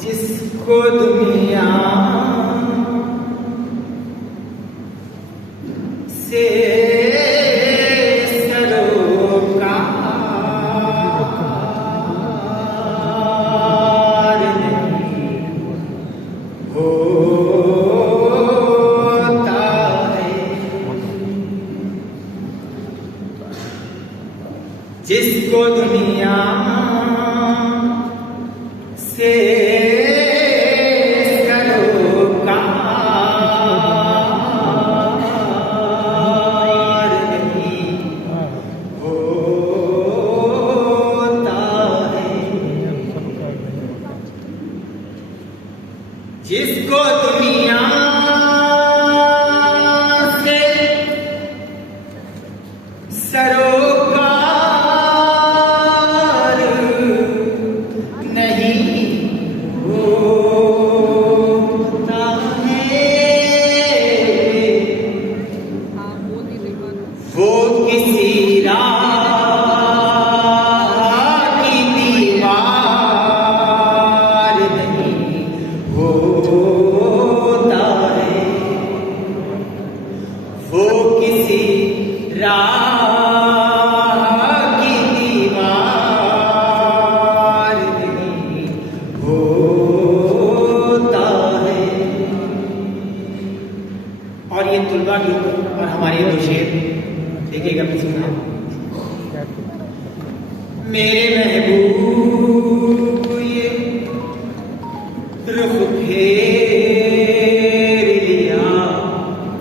जिसको दुनिया से सरोकार नहीं होता है, जिसको दुनिया से जिसको दुनिया से सरोकार नहीं होता है, वो किसी राह की दीवार नहीं होता है, वो किसी राह की दीवार नहीं होता है। और ये तुलबा गीत और हमारे दो शेर देखिएगा, सुना। मेरे महबूब ये रुख फेर लिया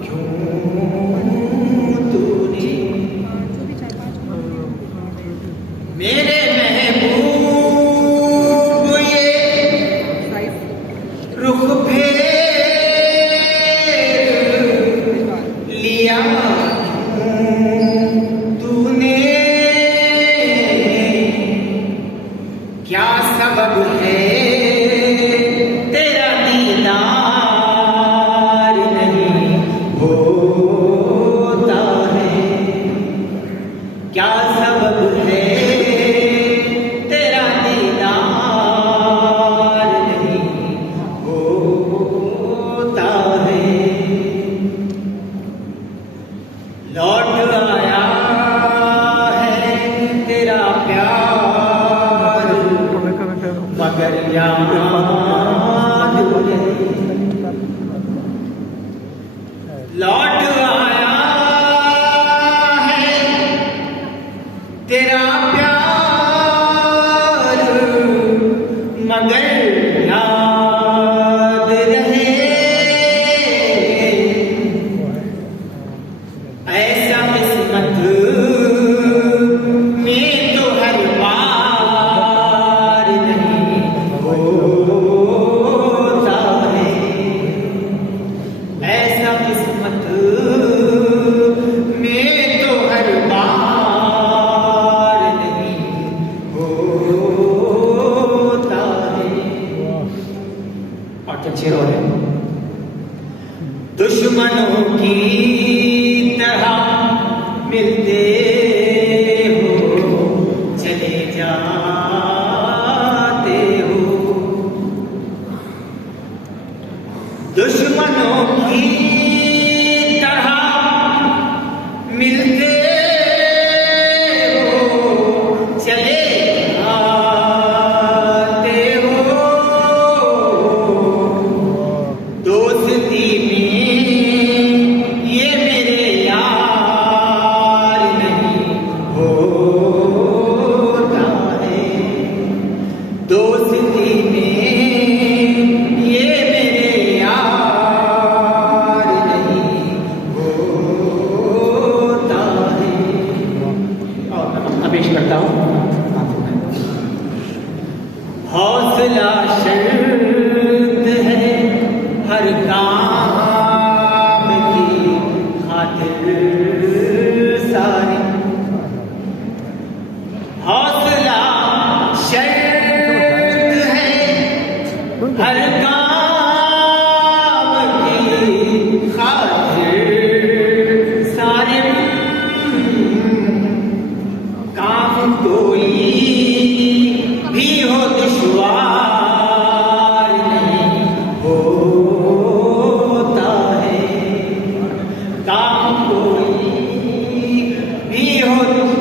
क्यों तूने, मेरे महबूब ये रुख फेर लिया तूने, क्या सबब है तेरा दीदार नहीं होता है, क्या सबब है तेरा दीदार नहीं होता है। लौट आया है तेरा प्यार मगर याद लौट आया है तेरा प्यार मगर याद रहे, ऐसा किस्मत में तो हर बार नहीं होता है, ऐसा किस्मत में तो हर बार नहीं होता है। और कुछ शेर और है। दुश्मनों की तरह मिलते हो चले जाते हो, दुश्मनों की तरह मिलते हो चले जाते हो, दोस्ती में ये मेरे यार नहीं होता है, दोस्ती में ये मेरे यार नहीं होता है। और मैं पेश करता हूँ। हौसला शर्त है हर काम की खातिर सारी, हौसला शर्त है हर काम की खातिर सारे, काम कोई भी हो और